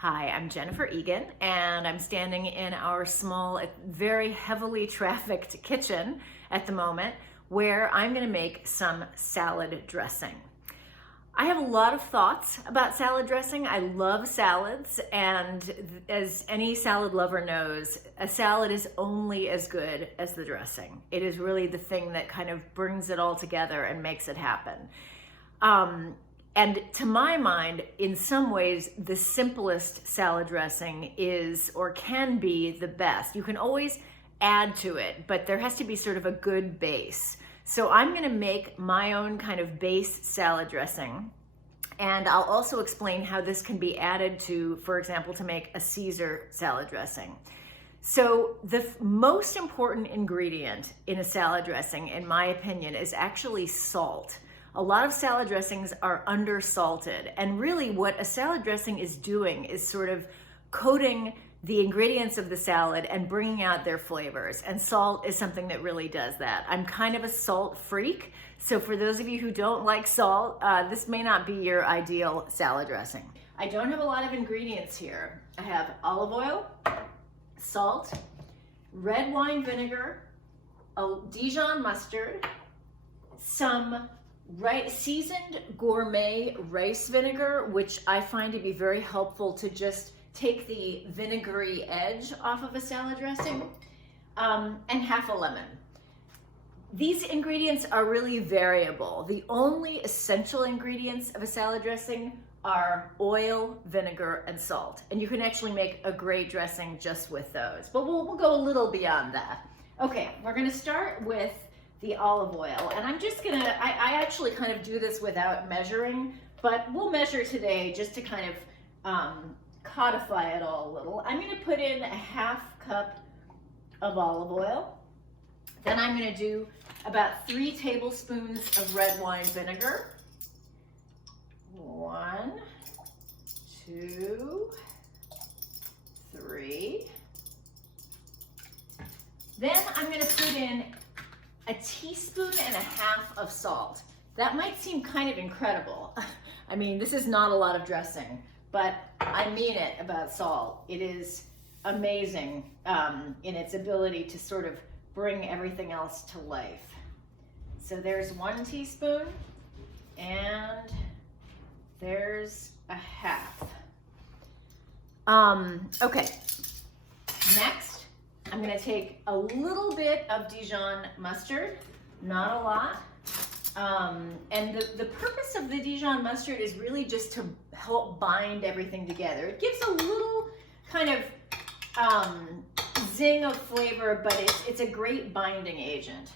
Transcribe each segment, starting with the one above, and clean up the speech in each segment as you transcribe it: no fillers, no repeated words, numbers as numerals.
Hi, I'm Jennifer Egan, and I'm standing in our small, very heavily trafficked kitchen at the moment where I'm going to make some salad dressing. I have a lot of thoughts about salad dressing. I love salads, and as any salad lover knows, a salad is only as good as the dressing. It is really the thing that kind of brings it all together and makes it happen. And to my mind, in some ways, the simplest salad dressing is or can be the best. You can always add to it, but there has to be sort of a good base. So I'm going to make my own kind of base salad dressing. And I'll also explain how this can be added to, for example, to make a Caesar salad dressing. So the most important ingredient in a salad dressing, in my opinion, is actually salt. A lot of salad dressings are undersalted, and really what a salad dressing is doing is sort of coating the ingredients of the salad and bringing out their flavors, and salt is something that really does that. I'm kind of a salt freak, so for those of you who don't like salt, this may not be your ideal salad dressing. I don't have a lot of ingredients here. I have olive oil, salt, red wine vinegar, a Dijon mustard, some seasoned gourmet rice vinegar, which I find to be very helpful to just take the vinegary edge off of a salad dressing, and half a lemon. These ingredients are really variable. The only essential ingredients of a salad dressing are oil, vinegar, and salt. And you can actually make a great dressing just with those. But we'll go a little beyond that. Okay, we're gonna start with the olive oil, and I'm just gonna, I actually kind of do this without measuring, but we'll measure today just to kind of codify it all a little. I'm gonna put in a half cup of olive oil. Then I'm gonna do about 3 tablespoons of red wine vinegar. 1, 2, 3. Then I'm gonna put in a teaspoon and a half of salt. That might seem kind of incredible. I mean, this is not a lot of dressing, but I mean it about salt. It is amazing in its ability to sort of bring everything else to life. So there's 1 teaspoon, and there's a half. Okay, next, I'm gonna take a little bit of Dijon mustard, not a lot. And the purpose of the Dijon mustard is really just to help bind everything together. It gives a little kind of zing of flavor, but it's a great binding agent.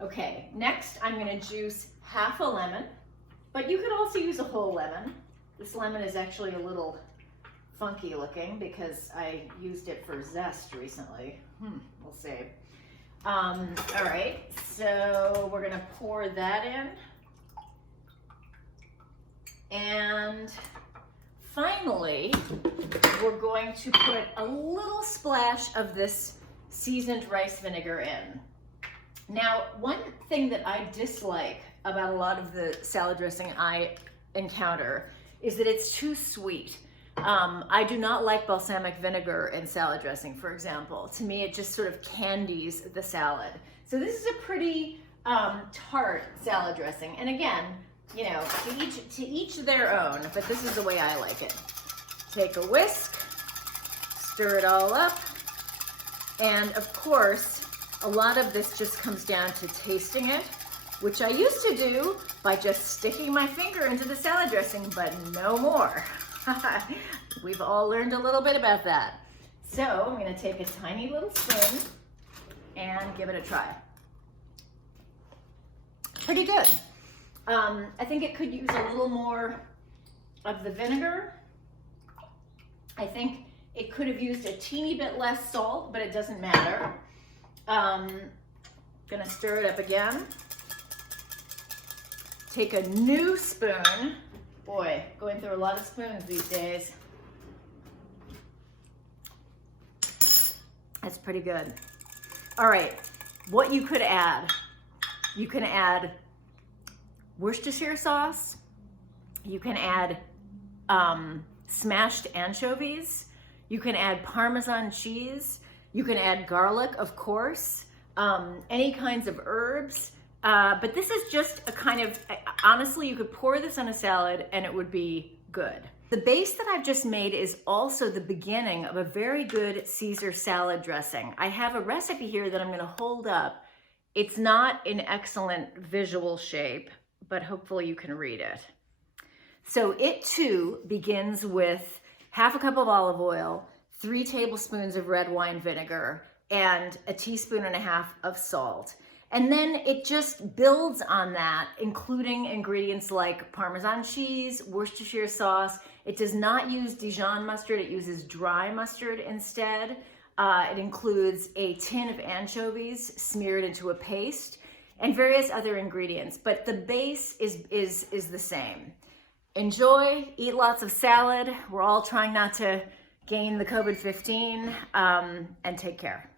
Okay, next I'm gonna juice half a lemon, but you could also use a whole lemon. This lemon is actually a little funky looking because I used it for zest recently. We'll see. All right, so we're gonna pour that in. And finally, we're going to put a little splash of this seasoned rice vinegar in. Now, one thing that I dislike about a lot of the salad dressing I encounter is that it's too sweet. I do not like balsamic vinegar in salad dressing, for example. To me, it just sort of candies the salad. So this is a pretty tart salad dressing. And again, you know, to each their own, but this is the way I like it. Take a whisk, stir it all up, and of course, a lot of this just comes down to tasting it, which I used to do by just sticking my finger into the salad dressing, but no more. We've all learned a little bit about that. So I'm gonna take a tiny little spoon and give it a try. Pretty good. I think it could use a little more of the vinegar. I think it could have used a teeny bit less salt, but it doesn't matter. Gonna stir it up again. Take a new spoon. Boy, going through a lot of spoons these days. That's pretty good. All right, what you could add. You can add Worcestershire sauce. You can add smashed anchovies. You can add Parmesan cheese. You can add garlic, of course, any kinds of herbs. But this is just a kind of, honestly, you could pour this on a salad and it would be good. The base that I've just made is also the beginning of a very good Caesar salad dressing. I have a recipe here that I'm gonna hold up. It's not in excellent visual shape, but hopefully you can read it. So it too begins with half a cup of olive oil, 3 tablespoons of red wine vinegar, and a teaspoon and a half of salt. And then it just builds on that, including ingredients like Parmesan cheese, Worcestershire sauce. It does not use Dijon mustard, it uses dry mustard instead. It includes a tin of anchovies smeared into a paste and various other ingredients, but the base is the same. Enjoy, eat lots of salad. We're all trying not to gain the COVID-19, and take care.